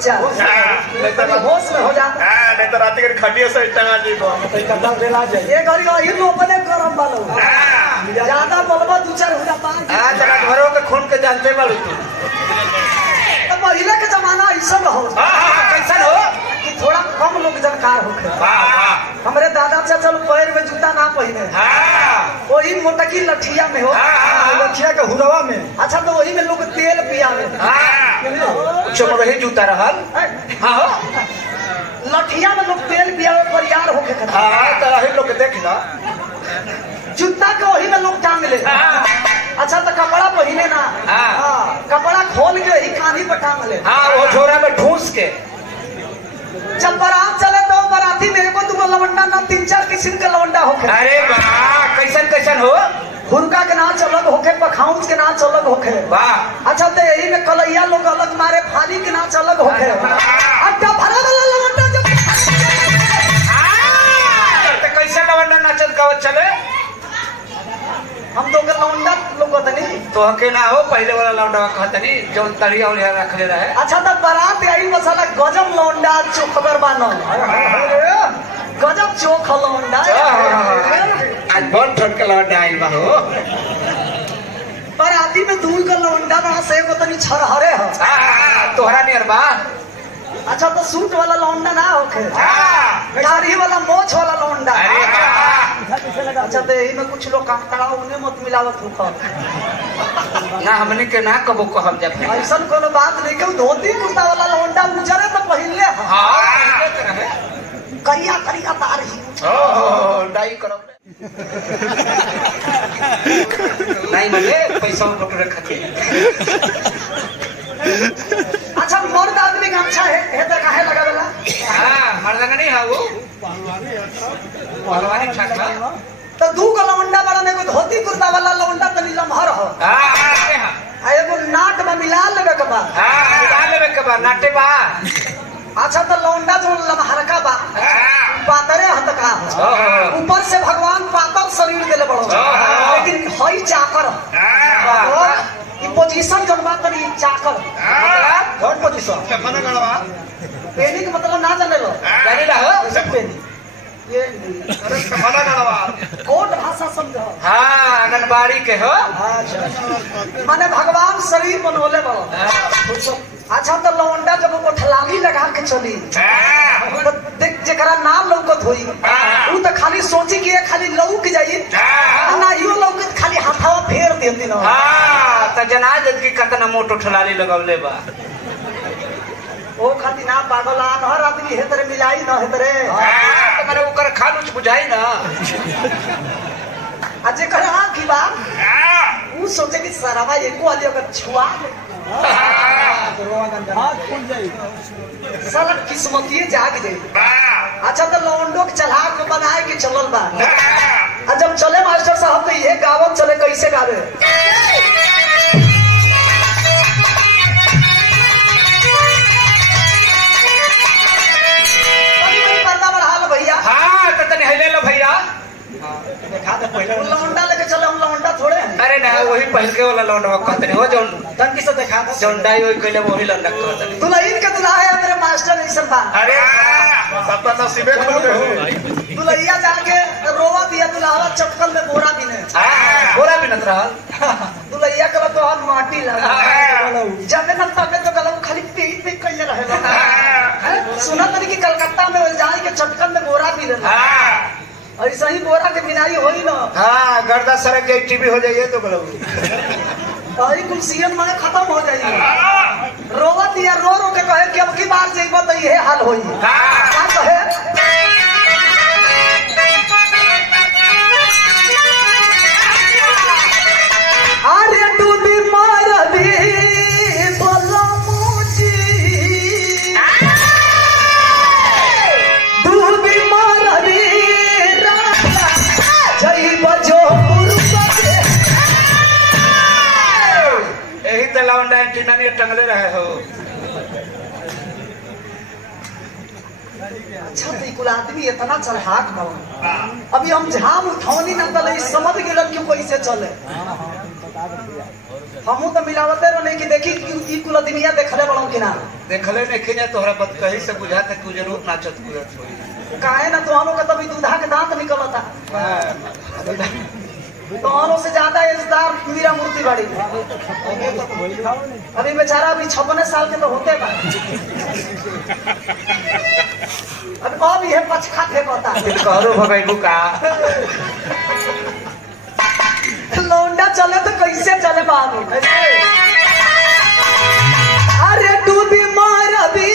बच्चा होश में हो जा। नहीं तो रात के खटिया से टंगा दी तो कदम देला जाए ये गरी ही लो अपने करम वालो ज्यादा बोलबो दू चार हो जाता हां जरा घरों के खून के जानते बालू तू तो पहले के जमाना ऐसा हो। हां कैसा हो कि थोड़ा कम लोग जानकार होखे। वाह वाह हमरे दादा चाचा पैर में जूता ना पहने। हां वही मोटकी लठिया में हो। लठिया के हुरवा में। अच्छा तो वही में लोग तेल पियावे। हां चमड़े जूता रहल। हां हो लठिया में लोग तेल पियावे पर यार होके खा। हां तो रही लोग देख ना जूता के वही में लोग टांग ले। अच्छा तो कपड़ा पहने ना। हां कपड़ा खोल के ही कानी पर टांग ले। हां वो झोरा में ठूस के जब बारात चले तो बाराती मेरे को तुम लवंडा ना 3-4 किस्म के लवंडा होके। अरे वाह कैसन कैसन हो हुरका के नाच अलग होके पखाउच के नाच अलग होके। वाह अच्छा तो यही में कलैया लोग अलग मारे फाली के नाच अलग होके। अड्डा भरा वाला लवंडा जब तो कैसे लवंडा नाचत गावत चले हम तो के लवंडा लोग तनी तो हके ना हो पहले वाला लवंडा कहतनी जो तड़िया और रखले रहे। अच्छा तो बारात आई मसाला गजब लवंडा चोखबर बानो गजब चोख लवंडा आज बहुत ठनका लवंडा आई बा हो बाराती में दूर का लवंडा बना से को तनी छरहरे हो। तोहरा नियर बा। अच्छा तो सूट वाला लौंडा ना होके दाढ़ी वाला मोछ वाला लौंडा। अच्छा तो यही में कुछ लोग काम तड़ाव उन्हें मत मिलावत हो ना हमने के ना कबो कहब जब ऐसा कोनो बात नहीं के धोती कुर्ता वाला लौंडा उजरे तो पहले करिया करिया तार ही डाई करब नहीं मने पैसा फोटो रखा के। अच्छा मर्द आदमी का अच्छा है तो काहे लगावेला। हां मर्दांगा नहीं है वो पहलवानी छाका तो दू का लौंडा बड़ा ने को धोती कुर्ता वाला लौंडा तनी लम्हर हो। हां एगो नाट में मिला लेबे के बा। हां मिला लेबे के बा नाटे बा। अच्छा तो लौंडा जो लम्हरका बा पातरे हतका ऊपर से भगवान पातर शरीर देले बड़ो लेकिन हई चाकर ई पोजीशन जब बात नहीं चाकर कौन पोजीशन चपना गड़वा पेनी के मतलब ना जाने लो जाने ला हो सब पेनी ये अरे चपना गड़वा कोट भाषा समझो। हां आंगनबाड़ी के हो। माने भगवान शरीर बनोले बड़ो। अच्छा तो लौंडा जब वो ठलाली लगा के चली तो देख जकरा नाम लौकत होई उ तो खाली सोची कि ये खाली लौक जाई ना यो लौकत खाली हाथवा फेर देती न। हां त जनाज की कतना मोटो ठलाली लगौले बा ओ खाती ना पागल हर आदमी हे तरे मिलाई न हे तरे त माने ओकर खालुच बुझाई ना आ जेकर आंखी बा उ सोचे कि सरवा एको वाली अगर छुआ साला किस्मतिये जाग जाई। अच्छा तो लौंडो के चढ़ा के बनाए के चलल बा। जब चले मास्टर साहब तो ये गावत चले कैसे गावे पर्दा बढ़ा लो भैया। हां त तने हिले लो भैया देखा दे पहले लौंडा लेके चले हम लौंडा थोड़े अरे ना वही पहल के वाला लौंडा कहतनी हो जौन तंकी से देखा दे जौन डाई होई कइले वही लौंडा कहतनी। दुल्हन के दुल्हा है मेरे मास्टर ऐसा बा। अरे सबका नसीबे खोल दे हो दुल्हैया जाके रोवा दिया दुल्हा चटकल में बोरा बिने बोरा भी नत रहल दुल्हैया के तो हम माटी लगा जब न तबे तो गलम खाली पीट पे कइले रहे। सुना तनी कि कलकत्ता में जाई के चटकल में बोरा बिने ऐसा ही बोरा के बिनाई होई ना। हां गर्दा सड़क गई टीवी हो जाइए तो बोलो भाई कुल सीएम में खत्म हो जाइए रोवा दिया रो रो के कहे कि अब की बार जेबो तो ये हाल होई क्या कहे अरे डूबी मार दी बोलो मुझी डूबी मार दी जय बजो यही तो लौंडा एंटीना ने टंगले रहे हो। अच्छा तो कुल आदमी इतना चढ़ाक बा अभी हम झाम उठौनी ना तले समझ गेल क्यों कैसे चले हमू तो मिलावते रहे कि देखी ई कुल दुनिया देखले बड़ो कि ना देखले नहीं खिने तोहरा बात कही से बुझाता कि जरूर नाचत कूदत होई। काहे ना तोहरो के तभी दूधा के दांत निकलता तोहरो से ज्यादा इज्जदार मीरा मूर्ति बड़ी अभी बेचारा अभी 56 साल के तो होते बा अब ये पचखा फेंकता कहरो भगाई बुका लौंडा चले तो कैसे चले बाबू अरे डूबी मार अभी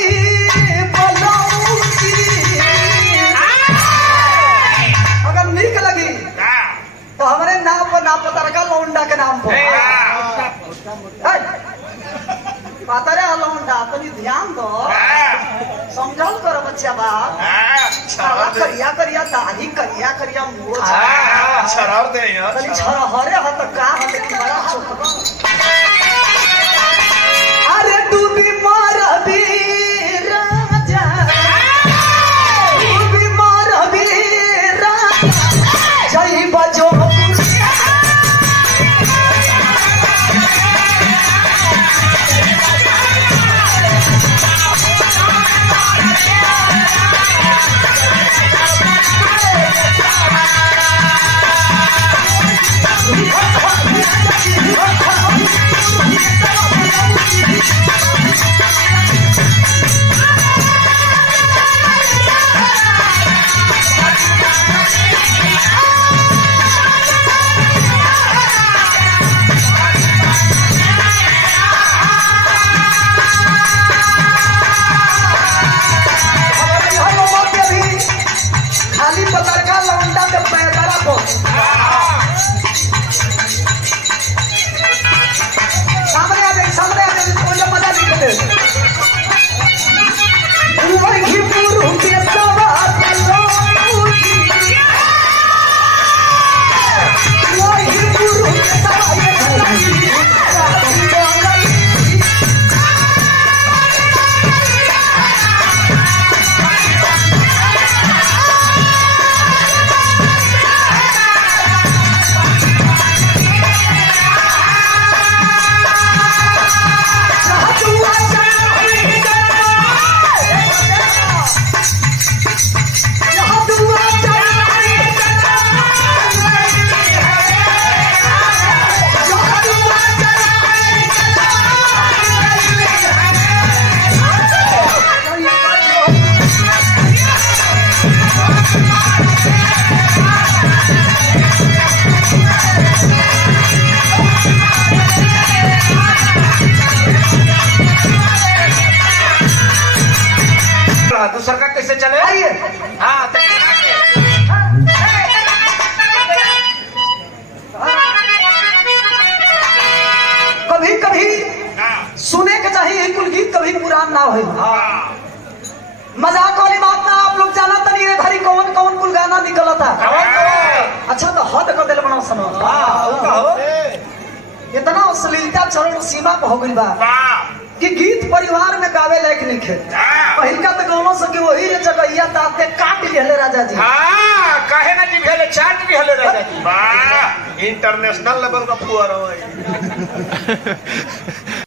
अगर नीक लगी तो हमारे नाम पर नाम पता रखा लौंडा के नाम पर पता रे लौंडा तनी ध्यान दो समझल करो बच्चा बाप करिया करिया दाढ़ी करिया करिया मुंह शराब दे यार तनी छरहरे ह त का ह लेकिन बड़ा चोखबा अरे डूबी मार अभी राजा डूबी मार अभी राजा जय बजो खाली पतरका लौंडा के पैदरा को सामने आ जाए कोई मजा नहीं करे वही पुरु के सवा वही पुरु के सवा दूसरा का कैसे चले आइए हाँ कभी कभी सुने के चाहिए कुल गीत कभी पुरान ना हो मजाक वाली बात ना आप लोग जाना तनी रे घरी कौन कौन कुल गाना निकला था अच्छा तो हद कर दिल बना सुनो इतना अश्लीलता चरण सीमा पर हो गई बा कि गीत परिवार में गावे लायक नहीं खे पहिलका तो गाँव सके वही रे जगहिया दाते काट लिहले राजा जी काहे ना जी भेले चाट भी हले राजा जी इंटरनेशनल लेवल का फुआ रहा है